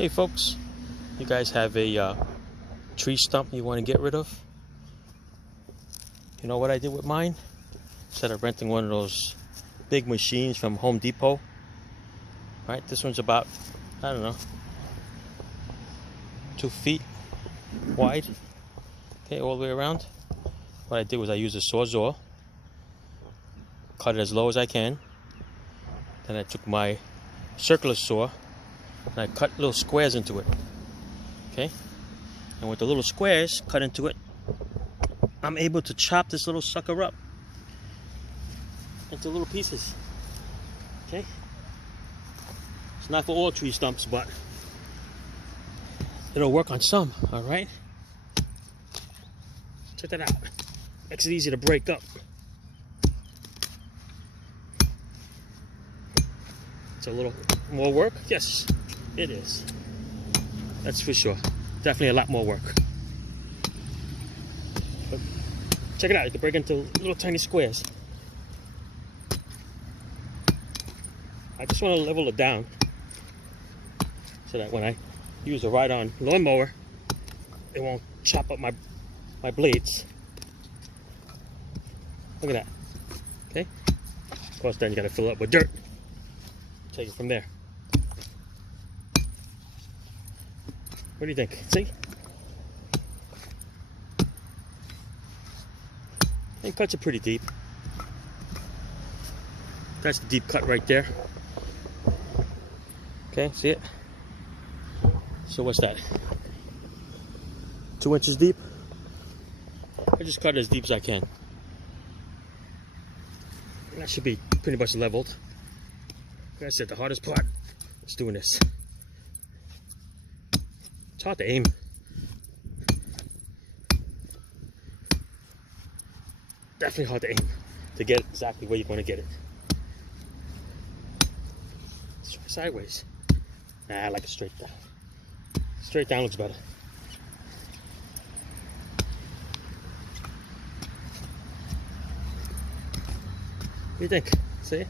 Hey folks, you guys have a tree stump you want to get rid of? You know what I did with mine? Instead of renting one of those big machines from Home Depot, right? This one's about, I don't know, 2 feet wide, okay, all the way around. What I did was I used a Sawzall, cut it as low as I can. Then I took my circular saw and I cut little squares into it, okay? And with the little squares cut into it, I'm able to chop this little sucker up into little pieces, okay? It's not for all tree stumps, but it'll work on some, all right? Check that out. Makes it easy to break up. It's a little more work. Yes, it is. That's for sure. Definitely a lot more work. But check it out. You can break into little tiny squares. I just want to level it down so that when I use a ride-on lawnmower, it won't chop up my blades. Look at that. Okay. Of course, then you got to fill it up with dirt. Take it from there. What do you think? See? It cuts it pretty deep. That's the deep cut right there. Okay, see it? So what's that? 2 inches deep? I just cut it as deep as I can. That should be pretty much leveled. Like I said, the hardest part is doing this. It's hard to aim. Definitely hard to aim to get exactly where you want to get it. Let's try sideways. Nah, I like it straight down. Straight down looks better. What do you think? See?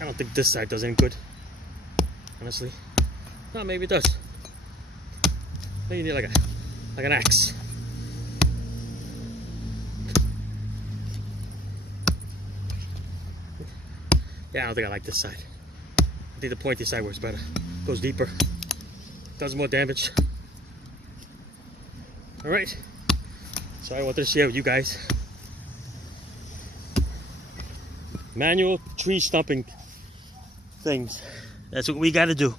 I don't think this side does any good, honestly. No, maybe it does. Maybe you need like an axe. Yeah, I don't think I like this side. I think the pointy side works better. Goes deeper. Does more damage. Alright. So I wanted to share with you guys manual tree stumping things. That's what we got to do.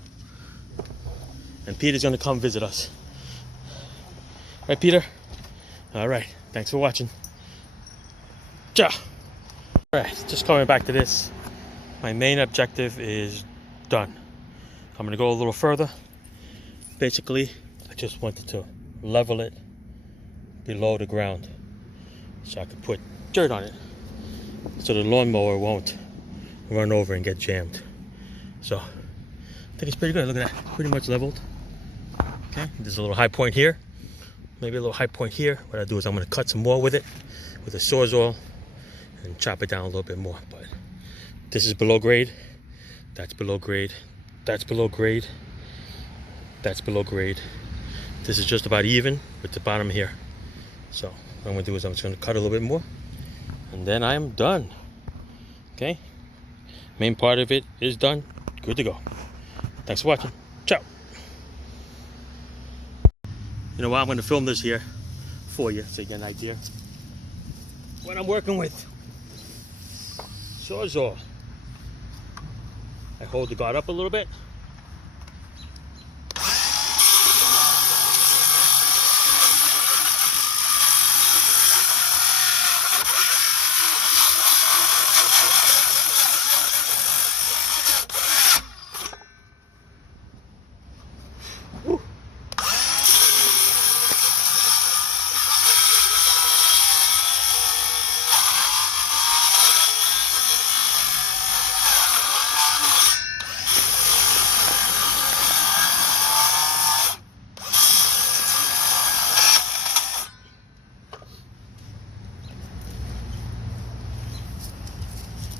And Peter's going to come visit us. Right, Peter? All right. Thanks for watching. Ciao. All right. Just coming back to this. My main objective is done. I'm going to go a little further. Basically, I just wanted to level it below the ground so I could put dirt on it so the lawnmower won't run over and get jammed. So I think it's pretty good. Look at that, pretty much leveled. Okay, there's a little high point here, maybe a little high point here. What I do is I'm going to cut some more with it with a Sawzall and chop it down a little bit more. But this is below grade, that's below grade, that's below grade, that's below grade. This is just about even with the bottom here. So what I'm going to do is I'm just going to cut a little bit more and then I'm done. Okay, main part of it is done. Good to go. Thanks for watching. Ciao. You know what? I'm going to film this here for you so you get an idea what I'm working with. Sawzall. I hold the guard up a little bit.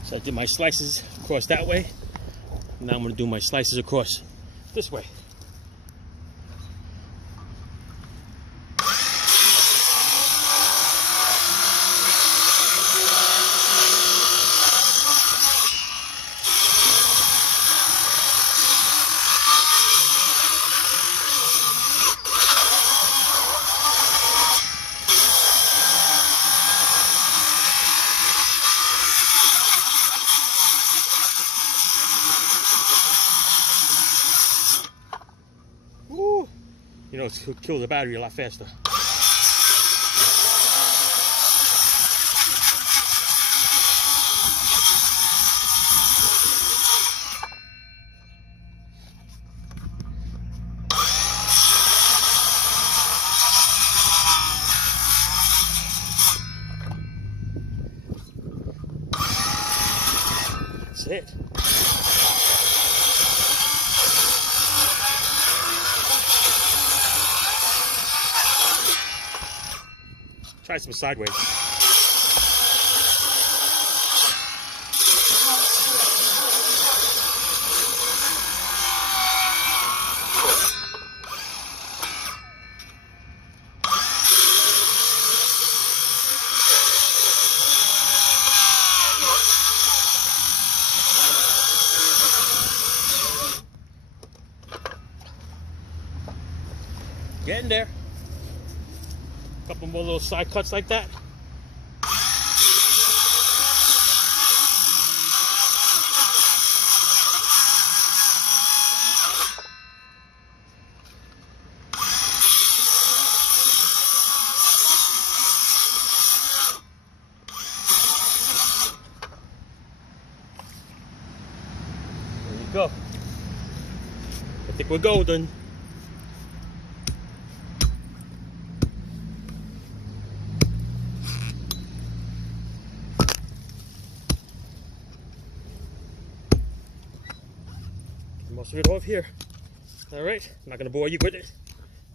So I did my slices across that way. Now I'm going to do my slices across this way. You know, it'll kill the battery a lot faster. That's it. Try some sideways. Getting there. Couple more little side cuts like that. There you go. I think we're golden. Most of it off here. All right, I'm not gonna bore you with it.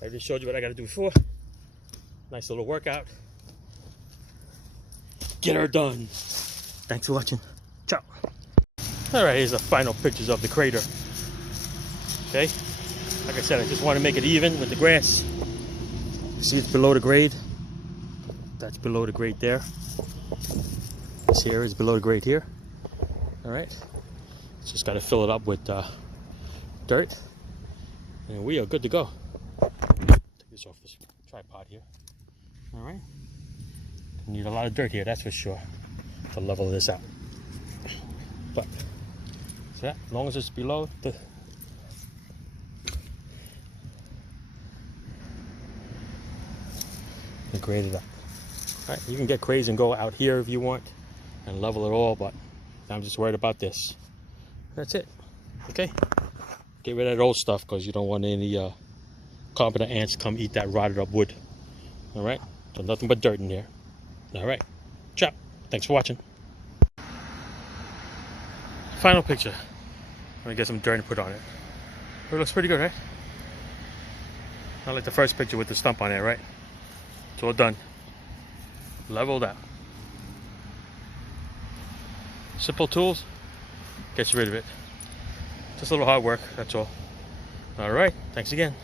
I already showed you what I gotta do before. Nice little workout. Get her done. Thanks for watching. Ciao. All right, here's the final pictures of the crater. Okay, like I said, I just want to make it even with the grass. See, it's below the grade. That's below the grade there. This here is below the grade here. All right, just got to fill it up with dirt, and we are good to go. Take this off this tripod here. All right, need a lot of dirt here, that's for sure, to level this out. But so yeah, as long as it's below the grade it up. All right, you can get crazy and go out here if you want and level it all, but I'm just worried about this. That's it. Okay. Get rid of that old stuff because you don't want any carpenter ants come eat that rotted up wood. All right, so nothing but dirt in there. All right, ciao. Thanks for watching. Final picture. I'm gonna get some dirt and put on it. It looks pretty good, right? Not like the first picture with the stump on it, right? It's all done. Leveled out. Simple tools, gets rid of it. Just a little hard work, that's all. All right, thanks again.